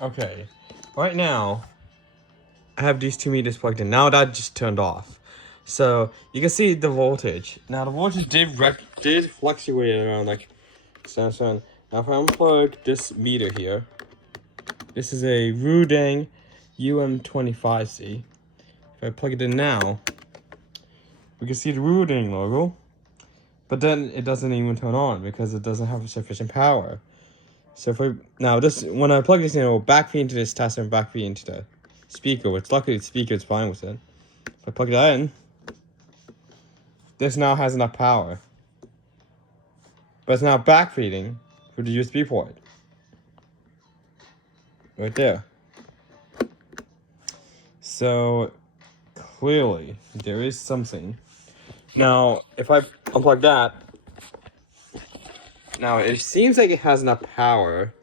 Okay, right now I have these 2 meters plugged in. Now that just turned off, so you can see the voltage. Now the voltage did fluctuate around like so. Now if I unplug this meter here, this is a Rudang UM25C. If I plug it in now, we can see the Rudang logo, but then it doesn't even turn on because it doesn't have sufficient power. So when I plug this in, it will backfeed into this tester and backfeed into the speaker, which luckily the speaker is fine with it. If I plug that in, this now has enough power. But it's now backfeeding through the USB port. Right there. So clearly there is something. Now if I unplug that, now it seems like it has enough power.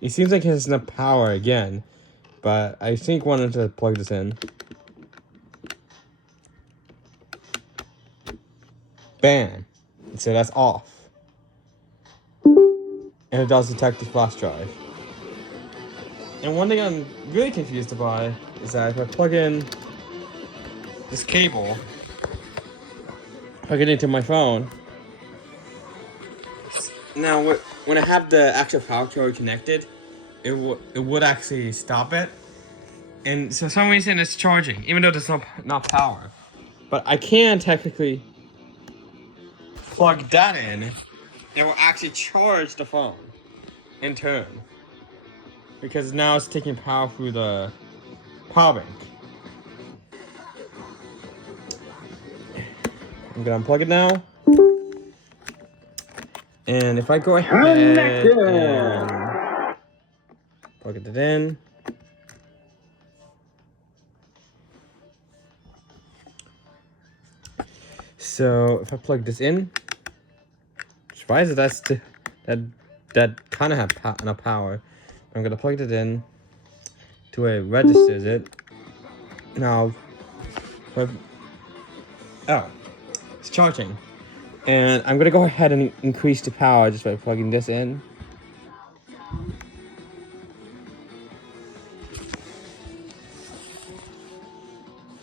It seems like it has enough power again, but I think wanted to plug this in. Bam. So that's off. And it does detect the flash drive. And one thing I'm really confused about is that if I plug in this cable, plug it into my phone, now when I have the actual power cord connected, it would actually stop it. And so for some reason it's charging, even though there's not power. But I can technically plug that in. It will actually charge the phone in turn, because now it's taking power through the power bank. I'm gonna unplug it now. And if I go ahead and plug it in, so if I plug this in, surprised that kind of have enough power. I'm gonna plug it in to a registers it. Now, it's charging, and I'm gonna go ahead and increase the power just by plugging this in.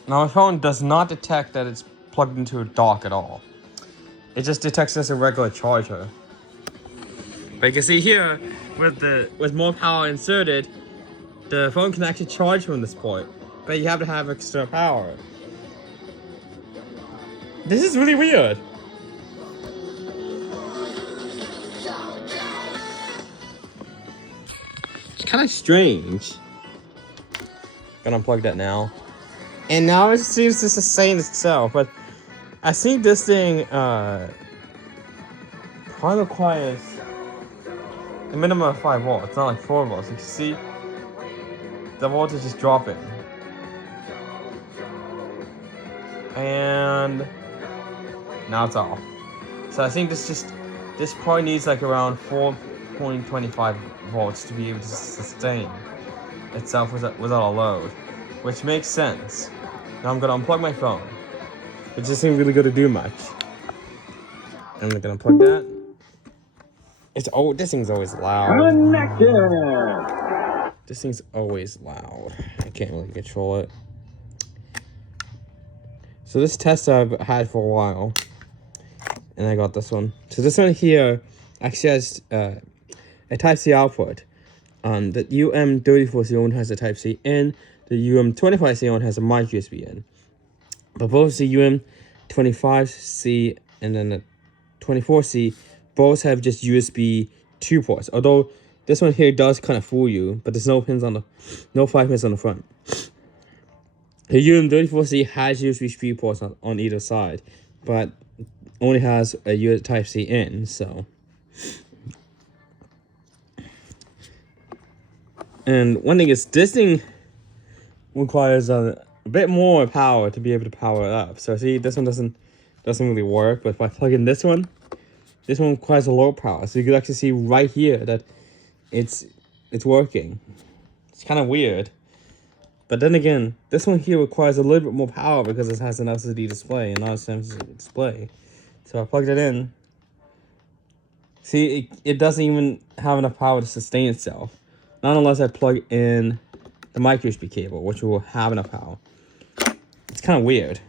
Now my phone does not detect that it's plugged into a dock at all. It just detects it as a regular charger. But you can see here, with more power inserted, the phone can actually charge from this point. But you have to have extra power. This is really weird. It's kind of strange. Gonna unplug that now. And now it seems to sustain itself, but I think this thing probably requires a minimum of 5 volts, not like 4 volts. You can see the voltage is dropping. And now it's off. So I think this probably needs like around 4.25 volts to be able to sustain itself without a load, which makes sense. Now I'm gonna unplug my phone. It just ain't really gonna do much. I'm gonna unplug that. This thing's always loud. Connected. This thing's always loud. I can't really control it. So this tester I've had for a while, and I got this one. So this one here actually has a Type-C output. The UM34C one has a Type-C in. The UM25C one has a micro USB in. But both the UM25C and then the 24C both have just USB 2 ports. Although this one here does kind of fool you, but there's no 5 pins on the front. The UM34C has USB 3 ports on either side, but only has a USB Type-C in, so. And one thing is, this thing requires a bit more power to be able to power it up. So see, this one doesn't really work, but if I plug in this one requires a low power. So you can actually see right here that it's working. It's kind of weird. But then again, this one here requires a little bit more power because it has an LCD display and not a Samsung display. So I plugged it in. See, it doesn't even have enough power to sustain itself. Not unless I plug in the micro USB cable, which will have enough power. It's kind of weird.